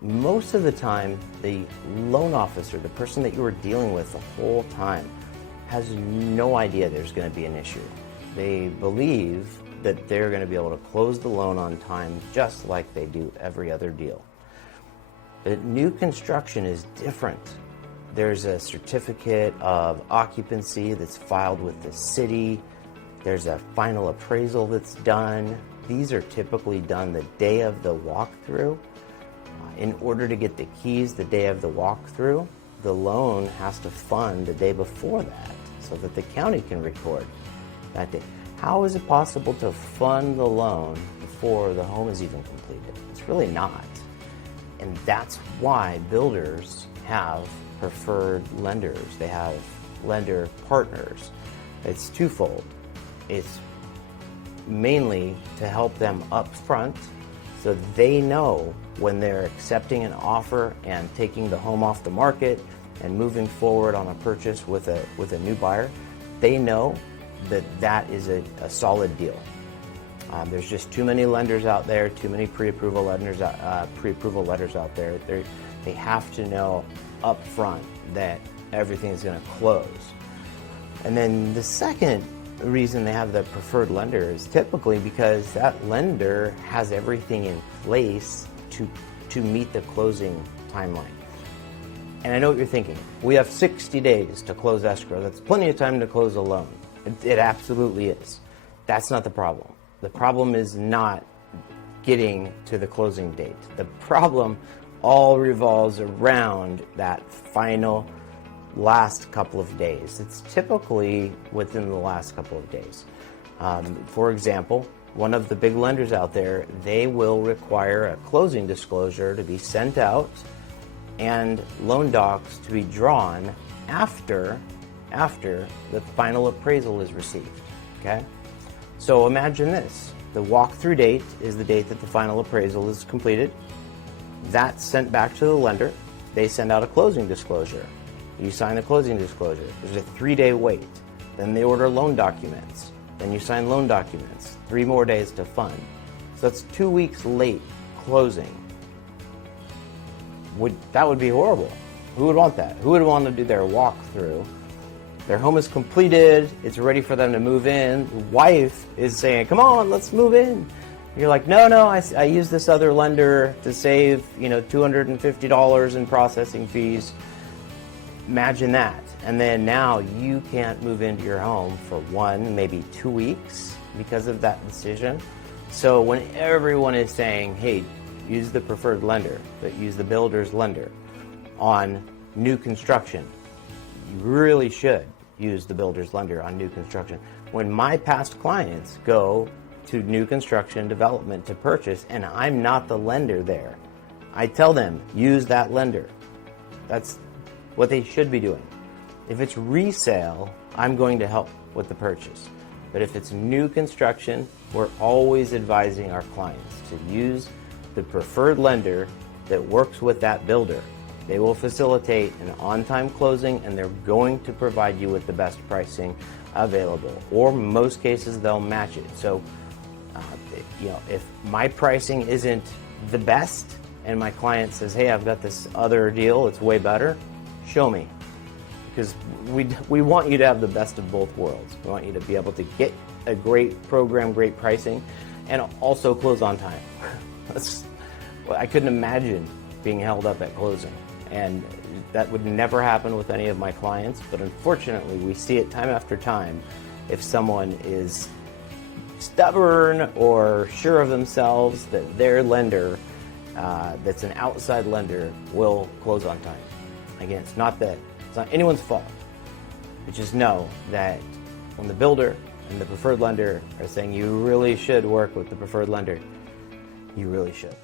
most of the time, the loan officer, the person that you were dealing with the whole time, has no idea there's going to be an issue. They believe that they're going to be able to close the loan on time just like they do every other deal. But new construction is different. There's a certificate of occupancy that's filed with the city. There's a final appraisal that's done. These are typically done the day of the walkthrough. In order to get the keys the day of the walkthrough, the loan has to fund the day before that so that the county can record that day. How is it possible to fund the loan before the home is even completed? It's really not. And that's why builders have preferred lenders. They have lender partners. It's twofold. It's mainly to help them up front so they know when they're accepting an offer and taking the home off the market and moving forward on a purchase with a new buyer, they know that that is a solid deal. There's just too many lenders out there, too many pre-approval letters out there. They have to know up front that everything is going to close. And then the second reason they have the preferred lender is typically because that lender has everything in place to meet the closing timeline. And I know what you're thinking. We have 60 days to close escrow. That's plenty of time to close a loan. It absolutely is. That's not the problem. The problem is not getting to the closing date. The problem all revolves around that final last couple of days. It's typically within the last couple of days. For example, one of the big lenders out there, they will require a closing disclosure to be sent out and loan docs to be drawn after the final appraisal is received, okay? So imagine this. The walkthrough date is the date that the final appraisal is completed. That's sent back to the lender. They send out a closing disclosure. You sign a closing disclosure. There's a 3-day wait. Then they order loan documents. Then you sign loan documents. 3 more days to fund. So that's 2 weeks late closing. That would be horrible. Who would want that? Who would want to do their walkthrough? Their home is completed. It's ready for them to move in. The wife is saying, come on, let's move in. And you're like, no, I use this other lender to save, $250 in processing fees. Imagine that. And then now you can't move into your home for 1, maybe 2 weeks because of that decision. So when everyone is saying, hey, use the preferred lender, but use the builder's lender on new construction, you really should use the builder's lender on new construction. When my past clients go to new construction development to purchase and I'm not the lender there, I tell them, use that lender. That's what they should be doing. If it's resale, I'm going to help with the purchase. But if it's new construction, we're always advising our clients to use the preferred lender that works with that builder. They will facilitate an on-time closing and they're going to provide you with the best pricing available. Or in most cases, they'll match it. So, if my pricing isn't the best and my client says, hey, I've got this other deal, it's way better, show me. Because we want you to have the best of both worlds. We want you to be able to get a great program, great pricing, and also close on time. I couldn't imagine being held up at closing. And that would never happen with any of my clients, but unfortunately we see it time after time. If someone is stubborn or sure of themselves that their lender, that's an outside lender, will close on time. Again, it's not anyone's fault. But just know that when the builder and the preferred lender are saying you really should work with the preferred lender, you really should.